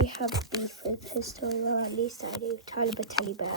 we have beef with his toy. Well, at least I do. Tyler Teddy Bear.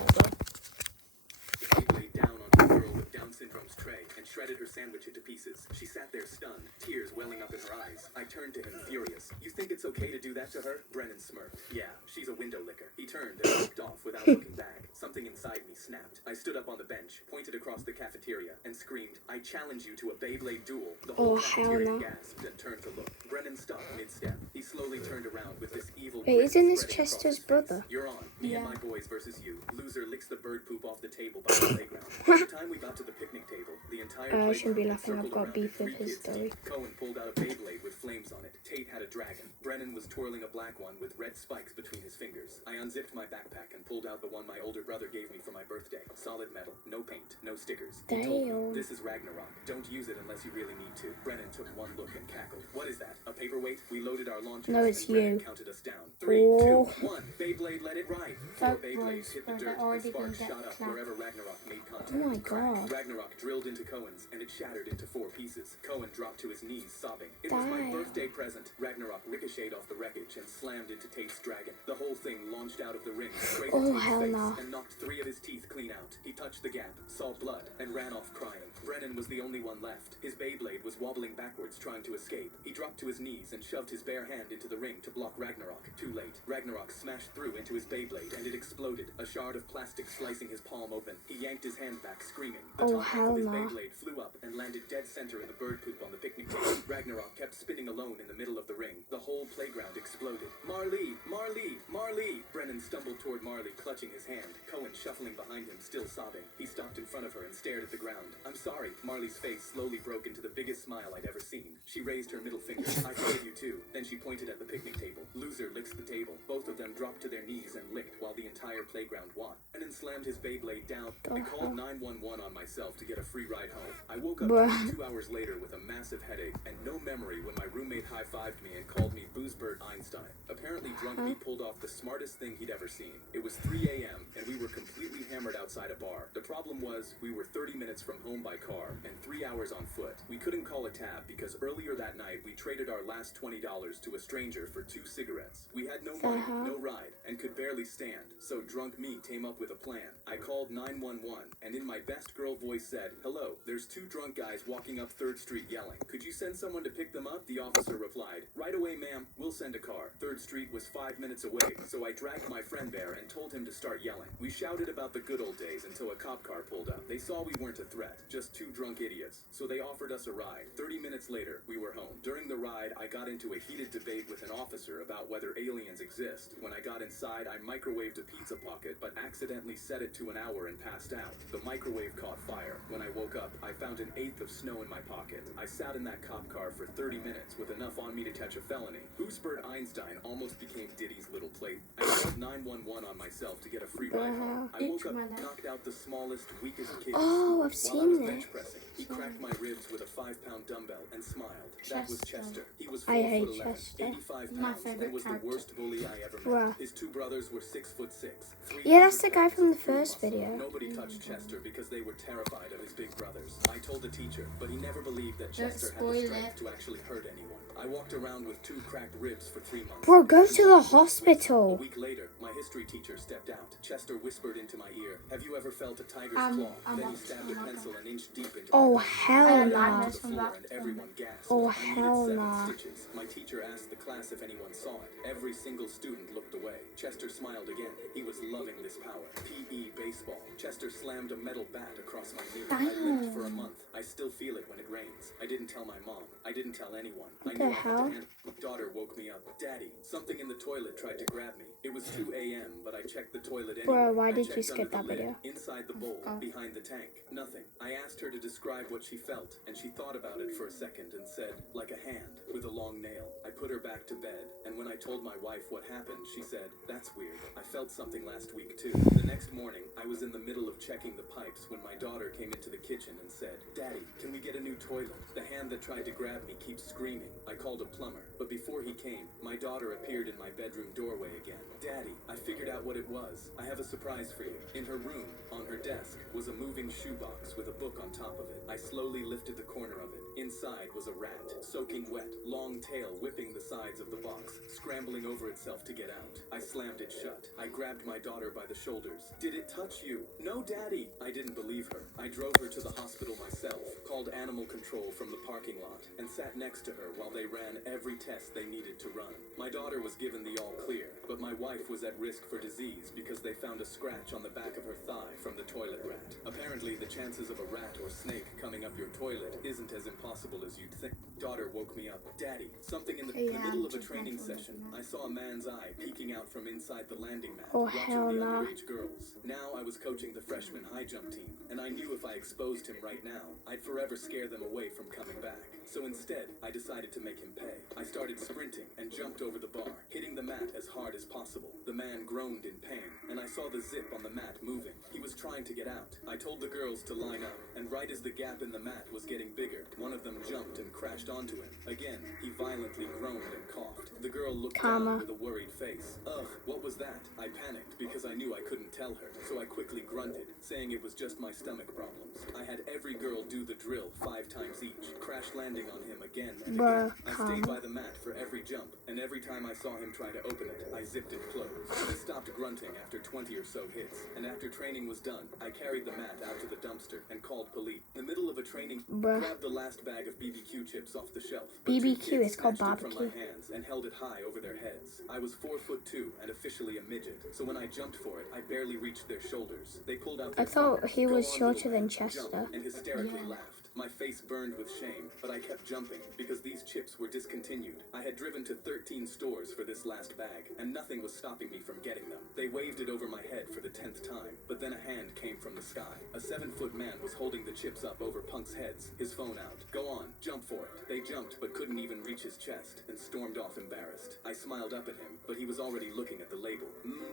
He laid down on a girl with Down syndrome's tray and shredded her sandwich into pieces. She sat there stunned, tears welling up in her eyes. I turned to him furious. You think it's okay to do that to her? Brennan smirked. Yeah, she's a window licker. He turned and walked off without looking back. Something inside me snapped. I stood up on the bench, pointed across the cafeteria, and screamed, I challenge you to a Beyblade duel. The whole cafeteria gasped and turned to look. Brennan stopped mid-step. He slowly turned around with this evil Wait, isn't this Chester's brother? You're on. Me and my boys versus you. Loser licks the bird poop off the table by the playground. By the time we got to the picnic table, the entire I shouldn't be playground laughing. I've got beef with his story. Cohen pulled out a Beyblade with flames on it. Tate had a dragon. Brennan was twirling a black one with red spikes between his fingers. I unzipped my backpack and pulled out the one my older brother gave me for my birthday. Solid metal, no paint, no stickers. He told me, this is Ragnarok. Don't use it unless you really need to. Brennan took one look and cackled. What is that? A paperweight? We loaded our launchers. No, it's you. Counted us down. 3, 2, 1. Beyblade, let it ride. 4 Beyblades hit the dirt and sparks shot up wherever Ragnarok made contact. Oh my god. Ragnarok drilled into Cohen's and it shattered into 4 pieces. Cohen dropped to his knees, sobbing. It was my birthday present. Ragnarok ricocheted off the wreckage and slammed into Tate's dragon. The whole thing launched out of the ring, straight into his face, and knocked 3 of his teeth clean out. He touched the gap, saw blood, and ran off crying. Brennan was the only one left. His Beyblade was wobbling backwards, trying to escape. He dropped to his knees and shoved his bare hand into the ring to block Ragnarok. Too late. Ragnarok smashed through into his Beyblade, and it exploded, a shard of plastic slicing his palm open. He yanked his hand back, screaming. The top half of his Beyblade flew up and landed dead center in the bird poop on the picnic table. Ragnarok kept spinning alone in the middle of the ring. The whole playground exploded. Marley! Marley! Marley! Brennan stumbled toward Marley, clutching his hand. Cohen shuffling behind him, still sobbing. He stopped in front of her and stared at the ground. I'm sorry. Marley's face slowly broke into the biggest smile I'd ever seen. She raised her middle finger. I forgive you too. Then she pointed at the picnic table. Loser licks the table. Both of them dropped to their knees and licked while the entire playground won. Brennan slammed his Beyblade down. I called 911 on myself to get a free ride home. I woke up 2 hours later with a massive headache and no memory when my roommate high-fived me and called me Boozebert Einstein. Apparently drunk me pulled off the smartest thing he'd ever seen. It was 3 a.m. and we were completely hammered outside a bar. The problem was we were 30 minutes from home by car and 3 hours on foot. We couldn't call a cab because earlier that night we traded our last $20 to a stranger for 2 cigarettes. We had no money, no ride, and could barely stand. So drunk me came up with a plan. I called 911 and in my best girl voice said, hello, there's 2 drunk guys walking up 3rd Street yelling. Could you send someone to pick them up? The officer replied, right away ma'am, we'll send a car. 3rd Street was 5 minutes away, so I dragged my friend there and told him to start yelling. We shouted about the good old days until a cop car pulled up. They saw we weren't a threat, just 2 drunk idiots, so they offered us a ride. 30 minutes later, we were home. During the ride, I got into a heated debate with an officer about whether aliens exist. When I got inside, I microwaved a pizza pocket, but accidentally set it to an hour and passed out. The microwave caught fire. When I woke up, I found an 1/8 of snow in my pocket. I sat in that cop car for 30 minutes with enough on me to catch a felony. Boozebert Einstein almost became Diddy's little plate. I called 911 on myself to get a free ride home. I woke up, knocked out the smallest, weakest kid. Oh, I've seen this. Bench pressing. He cracked my ribs with a 5-pound dumbbell and smiled. That was Chester. He was 4'11", 85 pounds, and was the worst bully I ever met. His 2 brothers were 6'6". Yeah, that's the guy from the first video. Nobody touched Chester because they were terrified of his big brothers. I told the teacher, but he never believed that Chester had the strength to actually hurt anyone. I walked around with 2 cracked ribs for 3 months. Bro, go to the hospital. A week later, my history teacher stepped out. Chester whispered into my ear, have you ever felt a tiger's claw? Then he stabbed a pencil an inch deep into oh, hell no. and everyone gasped. Oh, hell no. My teacher asked the class if anyone saw it. Every single student looked away. Chester smiled again. He was loving this power. PE baseball. Chester slammed a metal bat across my knee. I limped for a month. I still feel it when it rains. I didn't tell my mom. I didn't tell anyone. I knew I had to handle. My daughter woke me up. Daddy, something in the toilet tried to grab me. It was 2 a.m., but I checked the toilet anyway. Bro, why did you skip that video? Inside the bowl, behind the tank. Nothing. I asked her to describe what she felt, and she thought about it for a second and said, like a hand with a long nail. I put her back to bed, and when I told my wife what happened, she said, that's weird. I felt something last week too. The next morning, I was in the middle of checking the pipes when my daughter came into the kitchen and said, Daddy, can we get a new toilet? The hand that tried to grab me keeps screaming. I called a plumber. but before he came, my daughter appeared in my bedroom doorway again. Daddy, I figured out what it was. I have a surprise for you. In her room, on her desk, was a moving shoebox with a book on top of it. I slowly lifted the corner of it. Inside was a rat, soaking wet, long tail whipping the sides of the box, scrambling over itself to get out. I slammed it shut. I grabbed my daughter by the shoulders. Did it touch you? No, Daddy. I didn't believe her. I drove her to the hospital myself, called animal control from the parking lot, and sat next to her while they ran every test they needed to run. My daughter was given the all clear, but my wife was at risk for disease because they found a scratch on the back of her thigh from the toilet rat. Apparently, the chances of a rat or snake coming up your toilet isn't as impossible as you'd think. Daughter woke me up. Daddy, something in the middle of a training session. I saw a man's eye peeking out from inside the landing mat, watching the underage girls. Now I was coaching the freshman high jump team, and I knew if I exposed him right now, I'd forever scare them away from coming back. So instead, I decided to make him pay. I started sprinting and jumped over the bar, hitting the mat as hard as possible. The man groaned in pain, and I saw the zip on the mat moving. He was trying to get out. I told the girls to line up, and right as the gap in the mat was getting bigger, one of them jumped and crashed onto him. Again, he violently groaned and coughed. The girl looked down with a worried face. Ugh, what was that? I panicked because I knew I couldn't tell her, so I quickly grunted, saying it was just my stomach problems. I had every girl do the drill 5 times each, crash landing on him again and again. I stayed by the mat for every jump, and every time I saw him try to open it, I zipped it closed. He stopped grunting after 20 or so hits, and after training was done, I carried the mat out to the dumpster and called police. In the middle of a training, grabbed the last bag of BBQ chips off the shelf. BBQ is called barbecue. From my hands and held it high over their heads. I was 4'2" and officially a midget, so when I jumped for it, I barely reached their shoulders. They pulled out their I thought phones, he was "Go on, shorter little than man, Chester." jump," and hysterically laughed. My face burned with shame, but I kept jumping because these chips were discontinued. I had driven to 13 stores for this last bag, and nothing was stopping me from getting them. They waved it over my head for the 10th time, but then a hand came from the sky. A 7-foot man was holding the chips up over punks' heads, his phone out. "Go on, jump for it." They jumped but couldn't even reach his chest and stormed off embarrassed. I smiled up at him, but he was already looking at the label.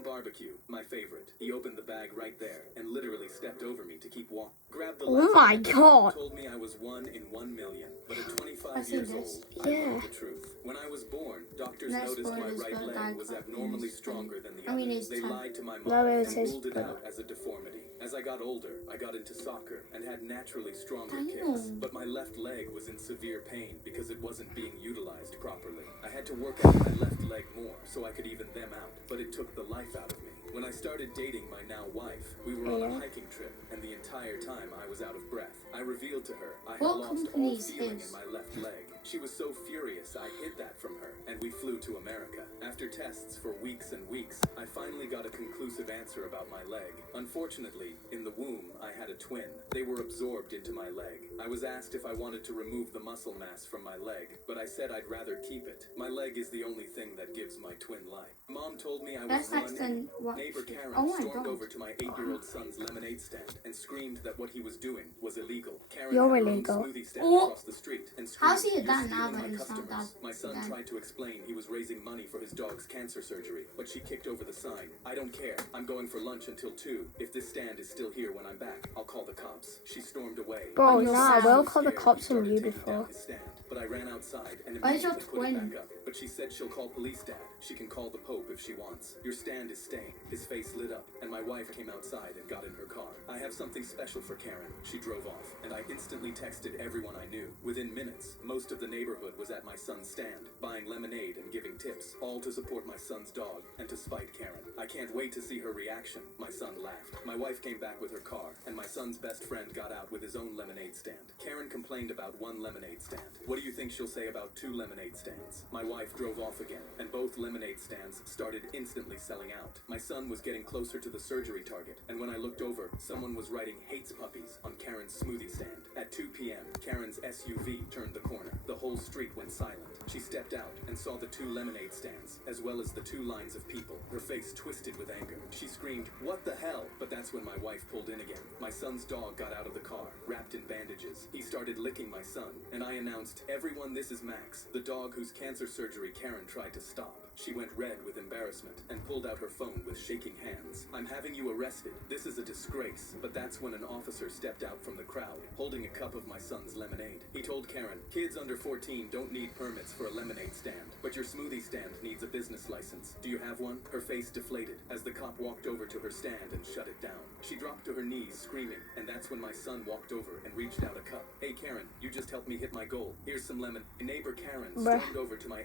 Barbecue, my favorite. He opened the bag right there and literally stepped over me to keep walking. Grabbed the Oh my God. Told me I was 1 in 1 million, but at 25 years old, I learned the truth. When I was born, doctors noticed my right leg was abnormally stronger than the other. They lied to my mom and ruled it out as a deformity. As I got older, I got into soccer and had naturally stronger kicks, but my left leg was in severe pain because it wasn't being utilized properly. I had to work out my left leg more so I could even them out, but it took the life out of me. When I started dating my now wife, we were on a hiking trip, and the entire time I was out of breath. I revealed to her I had lost all feeling in my left leg. She was so furious I hid that from her, and we flew to America. After tests for weeks and weeks, I finally got a conclusive answer about my leg. Unfortunately, in the womb, I had a twin. They were absorbed into my leg. I was asked if I wanted to remove the muscle mass from my leg, but I said I'd rather keep it. My leg is the only thing that gives my twin life. Mom told me I was one. Neighbor Karen stormed over to my 8-year-old son's lemonade stand and screamed that what he was doing was illegal. Karen You're had her own illegal. smoothie stand across the street and screamed, How's he "You're done now stealing that my he's not customers." that My son bad? tried to explain he was raising money for his dog's cancer surgery, but she kicked over the sign. "I don't care. I'm going for lunch until 2. If this stand is still here when I'm back, I'll call the cops." She stormed away. Bro, you're nah, sad. we'll call the Scared, cops he on started you taking down before. his stand, but I ran outside and Why is your immediately put it twin? back up. But she said she'll call police, Dad. She can call the Pope if she wants. "Your stand is staying." His face lit up, and my wife came outside and got in her car. "I have something special for Karen." She drove off, and I instantly texted everyone I knew. Within minutes, most of the neighborhood was at my son's stand, buying lemonade and giving tips, all to support my son's dog and to spite Karen. I can't wait to see her reaction. My son laughed. My wife came back with her car, and my son's best friend got out with his own lemonade stand. Karen complained about 1 lemonade stand. What do you think she'll say about 2 lemonade stands? My wife drove off again, and both lemonade stands started instantly selling out. My son was getting closer to the surgery target, and when I looked over, someone was writing "Hates Puppies" on Karen's smoothie stand. At 2 p.m., Karen's SUV turned the corner. The whole street went silent. She stepped out and saw the 2 lemonade stands, as well as the 2 lines of people. Her face twisted with anger. She screamed, "What the hell?" But that's when my wife pulled in again. My son's dog got out of the car, wrapped in bandages. He started licking my son, and I announced, "Everyone, this is Max, the dog whose cancer surgery Karen tried to stop." She went red with embarrassment and pulled out her phone with shaking hands. "I'm having you arrested. This is a disgrace." But that's when an officer stepped out from the crowd, holding a cup of my son's lemonade. He told Karen, "Kids under 14 don't need permits for a lemonade stand, but your smoothie stand needs a business license. Do you have one?" Her face deflated as the cop walked over to her stand and shut it down. She dropped to her knees, screaming, and that's when my son walked over and reached out a cup. "Hey Karen, you just helped me hit my goal. Here's some lemon." Neighbor Karen stormed over to my...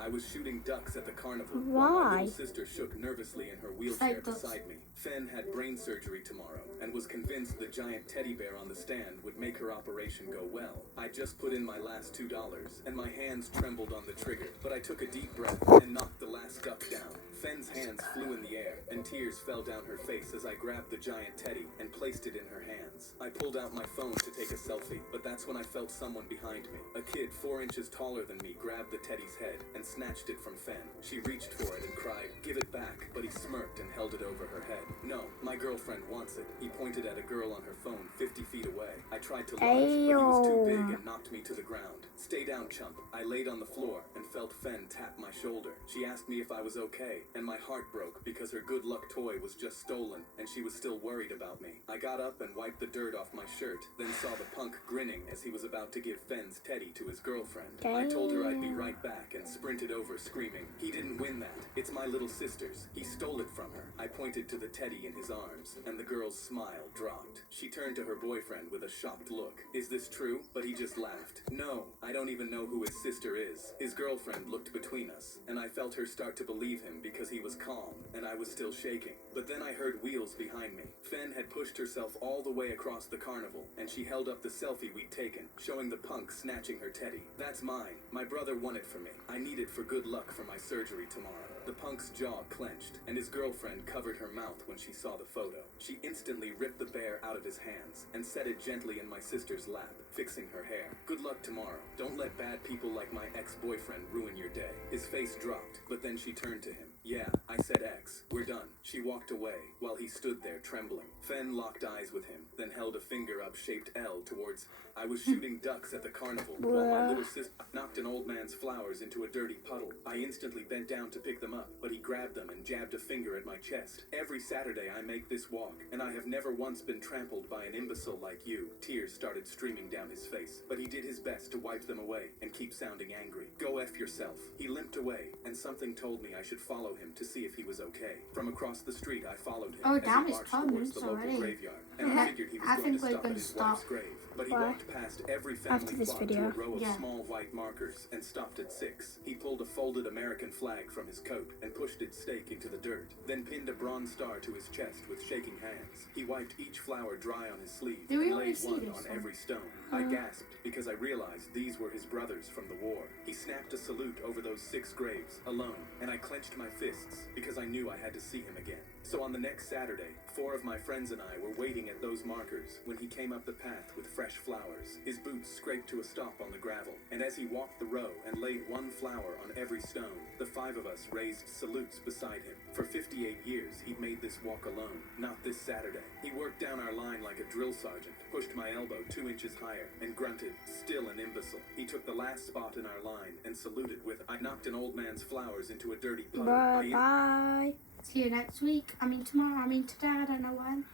I was shooting ducks at the carnival while my Why? little sister shook nervously in her wheelchair beside me. Fen had brain surgery tomorrow and was convinced the giant teddy bear on the stand would make her operation go well. I just put in my last $2 and my hands trembled on the trigger, but I took a deep breath and knocked the last duck down. Fen's hands flew in the air and tears fell down her face as I grabbed the giant teddy and placed it in her hands. I pulled out my phone to take a selfie, but that's when I felt someone behind me. A kid 4 inches taller than me grabbed the teddy's head and snatched it from Fen. She reached for it and cried, "Give it back," but he smirked and held it over her head. "No, my girlfriend wants it." He pointed at a girl on her phone 50 feet away. I tried to launch, but he was too big and knocked me to the ground. "Stay down, chump." I laid on the floor and felt Fen tap my shoulder. She asked me if I was okay, and my heart broke because her good luck toy was just stolen and she was still worried about me. I got up and wiped the dirt off my shirt, then saw the punk grinning as he was about to give Fen's teddy to his girlfriend. I told her I'd be right back and sprinted over screaming, "He didn't win that. It's my little sister's. He stole it from her." I pointed to the teddy in his arms and the girl's smile dropped. She turned to her boyfriend with a shocked look. "Is this true?" But he just laughed. "No, I don't even know who his sister is." His girlfriend looked between us and I felt her start to believe him because he was calm and I was still shaking. But then I heard wheels behind me. Fen had pushed herself all the way across the carnival and she held up the selfie we'd taken, showing the punk snatching her teddy. "That's mine. My brother won it for me. I need it for good luck for my surgery tomorrow." The punk's jaw clenched, and his girlfriend covered her mouth when she saw the photo. She instantly ripped the bear out of his hands and set it gently in my sister's lap, fixing her hair. "Good luck tomorrow. Don't let bad people like my ex-boyfriend ruin your day." His face dropped, but then she turned to him. "Yeah, I said X. We're done." She walked away while he stood there trembling. Fen locked eyes with him, then held a finger up shaped L towards... I was shooting ducks at the carnival while my little sister knocked an old man's flowers into a dirty puddle. I instantly bent down to pick them up, but he grabbed them and jabbed a finger at my chest. "Every Saturday I make this walk, and I have never once been trampled by an imbecile like you." Tears started streaming down his face, but he did his best to wipe them away and keep sounding angry. "Go F yourself." He limped away, and something told me I should follow him to see if he was okay. From across the street I followed him as he marched towards the local graveyard, and I figured he was going to stop at his wife's grave. But he walked past every family plot to a row of small white markers and stopped at 6. He pulled a folded American flag from his coat and pushed its stake into the dirt, then pinned a bronze star to his chest with shaking hands. He wiped each flower dry on his sleeve and laid one on every stone. I gasped because I realized these were his brothers from the war. He snapped a salute over those 6 graves, alone, and I clenched my fists because I knew I had to see him again. So on the next Saturday, 4 of my friends and I were waiting at those markers when he came up the path with fresh flowers. His boots scraped to a stop on the gravel, and as he walked the row and laid one flower on every stone, the 5 of us raised salutes beside him. For 58 years, he'd made this walk alone, not this Saturday. He worked down our line like a drill sergeant, pushed my elbow 2 inches higher, and grunted, "Still an imbecile." He took the last spot in our line and saluted with, "I knocked an old man's flowers into a dirty puddle." Bye. See you next week. Tomorrow. Today. I don't know when.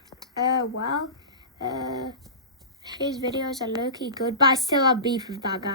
His videos are low-key good, but I still have beef with that guy.